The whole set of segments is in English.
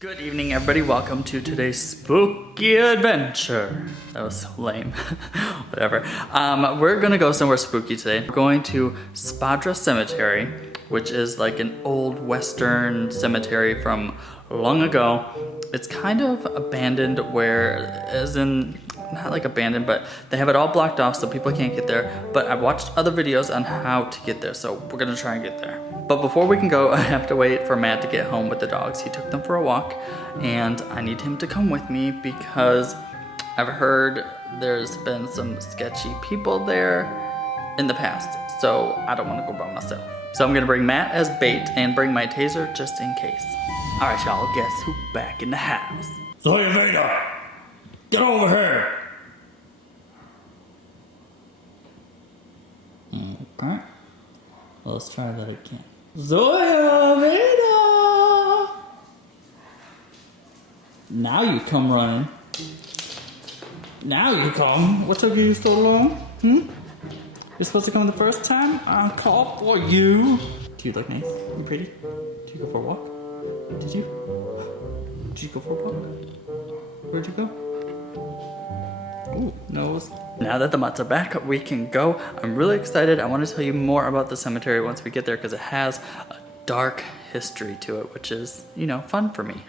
Good evening, everybody. Welcome to today's spooky adventure. That was so lame. Whatever. We're gonna go somewhere spooky today. We're going to Spadra Cemetery, which is like an old Western cemetery from long ago. It's kind of abandoned, where, as in, not like abandoned, but they have it all blocked off so people can't get there. But I've watched other videos on how to get there, so we're gonna try and get there. But before we can go, I have to wait for Matt to get home with the dogs. He took them for a walk, and I need him to come with me because I've heard there's been some sketchy people there in the past, so I don't want to go by myself. So I'm gonna bring Matt as bait and bring my taser just in case. All right, y'all, guess who back in the house? Zoya Vega, get over here. Okay. Let's try that again. Zoya Vega! Now you come running. Now you come. What took you so long? You're supposed to come the first time? I'm called for you. Do you look nice? You pretty? Did you go for a walk? Did you? Did you go for a walk? Where'd you go? Ooh, nose. Now that the mutts are back, we can go. I'm really excited. I want to tell you more about the cemetery once we get there because it has a dark history to it, which is, you know, fun for me.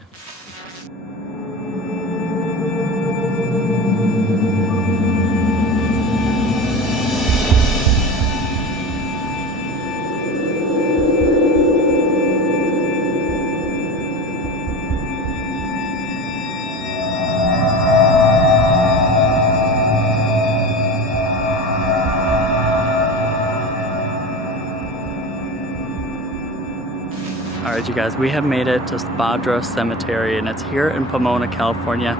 Alright, you guys, we have made it to Spadra Cemetery, and it's here in Pomona, California.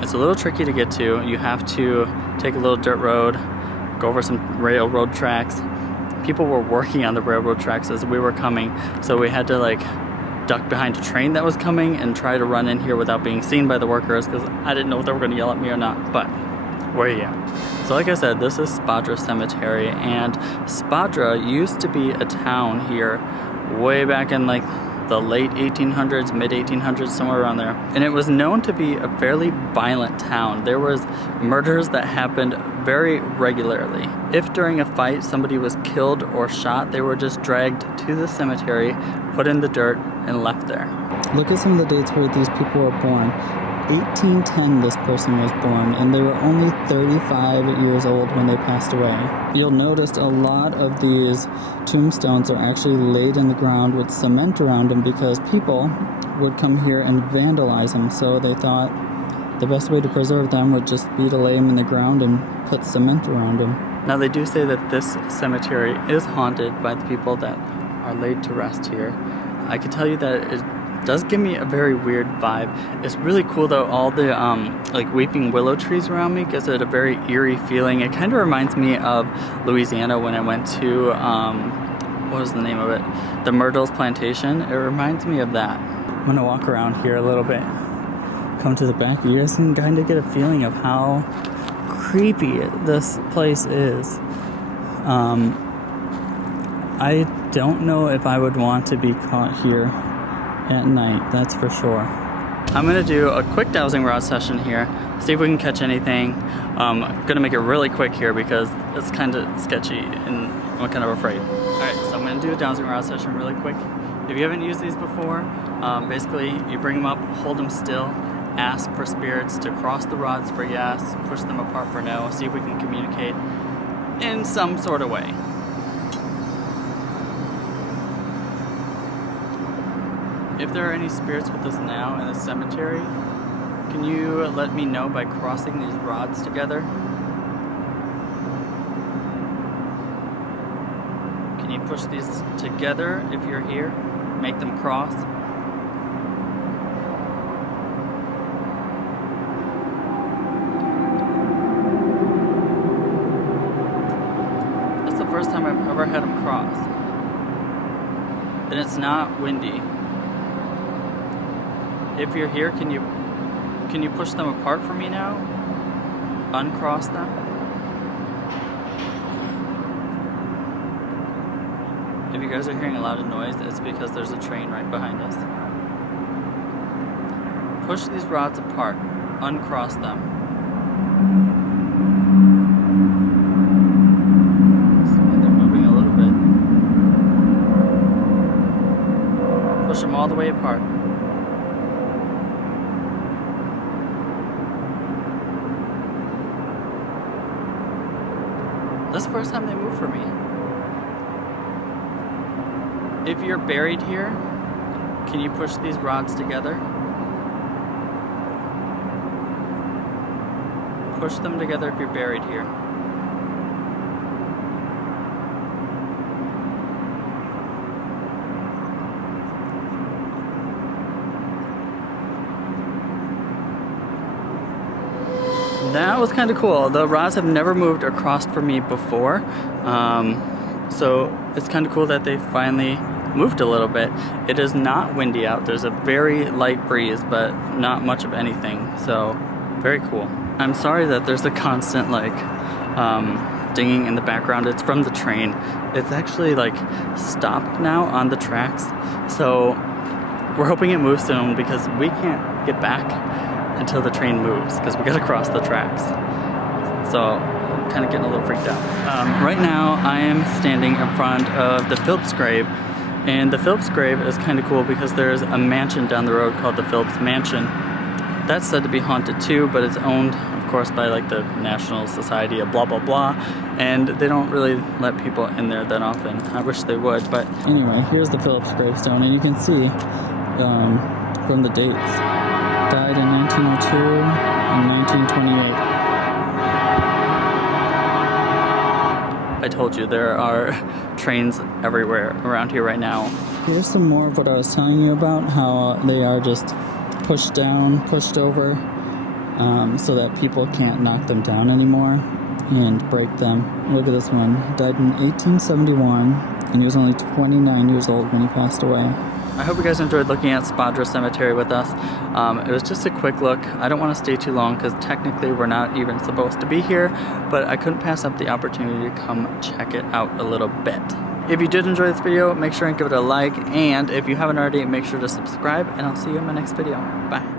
It's a little tricky to get to. You have to take a little dirt road, go over some railroad tracks. People were working on the railroad tracks as we were coming, so we had to like duck behind a train that was coming and try to run in here without being seen by the workers because I didn't know if they were going to yell at me or not, but we're here. So like I said, this is Spadra Cemetery, and Spadra used to be a town here way back in like the late 1800s, mid 1800s, somewhere around there. And it was known to be a fairly violent town. There was murders that happened very regularly. If during a fight somebody was killed or shot, they were just dragged to the cemetery, put in the dirt, and left there. Look at some of the dates where these people were born. 1810 this person was born, and they were only 35 years old when they passed away. You'll notice a lot of these tombstones are actually laid in the ground with cement around them because people would come here and vandalize them, so they thought the best way to preserve them would just be to lay them in the ground and put cement around them. Now they do say that this cemetery is haunted by the people that are laid to rest here. I can tell you that it does give me a very weird vibe. It's really cool though, all the like weeping willow trees around me gives it a very eerie feeling. It kind of reminds me of Louisiana when I went to, what was the name of it? The Myrtles Plantation. It reminds me of that. I'm gonna walk around here a little bit, come to the back. You guys can kind of get a feeling of how creepy this place is. I don't know if I would want to be caught here at night, that's for sure. I'm gonna do a quick dowsing rod session here, see if we can catch anything. I'm gonna make it really quick here because it's kind of sketchy and I'm kind of afraid. Alright, so I'm gonna do a dowsing rod session really quick. If you haven't used these before, basically you bring them up, hold them still, ask for spirits to cross the rods for yes, push them apart for no, see if we can communicate in some sort of way. If there are any spirits with us now in the cemetery, can you let me know by crossing these rods together? Can you push these together if you're here? Make them cross? That's the first time I've ever had them cross. And it's not windy. If you're here, can you push them apart for me now? Uncross them? If you guys are hearing a lot of noise, it's because there's a train right behind us. Push these rods apart. Uncross them. They're moving a little bit. Push them all the way apart. This is the first time they move for me. If you're buried here, can you push these rods together? Push them together if you're buried here. That was kind of cool. The rods have never moved across for me before. So it's kind of cool that they finally moved a little bit. It is not windy out. There's a very light breeze, but not much of anything. So very cool. I'm sorry that there's a constant like dinging in the background. It's from the train. It's actually like stopped now on the tracks. So we're hoping it moves soon because we can't get back until the train moves because we gotta cross the tracks. So I'm kind of getting a little freaked out. Right now I am standing in front of the Phillips grave, and the Phillips grave is kind of cool because there's a mansion down the road called the Phillips Mansion. That's said to be haunted too, but it's owned, of course, by like the National Society of blah blah blah, and they don't really let people in there that often. I wish they would, but anyway, here's the Phillips gravestone, and you can see from the dates. Died in 1902 and 1928. I told you there are trains everywhere around here right now. Here's some more of what I was telling you about, how they are just pushed down, pushed over, so that people can't knock them down anymore and break them. Look at this one. Died in 1871, and he was only 29 years old when he passed away. I hope you guys enjoyed looking at Spadra Cemetery with us. It was just a quick look. I don't want to stay too long because technically we're not even supposed to be here, but I couldn't pass up the opportunity to come check it out a little bit. If you did enjoy this video, make sure and give it a like, and if you haven't already, make sure to subscribe, and I'll see you in my next video. Bye.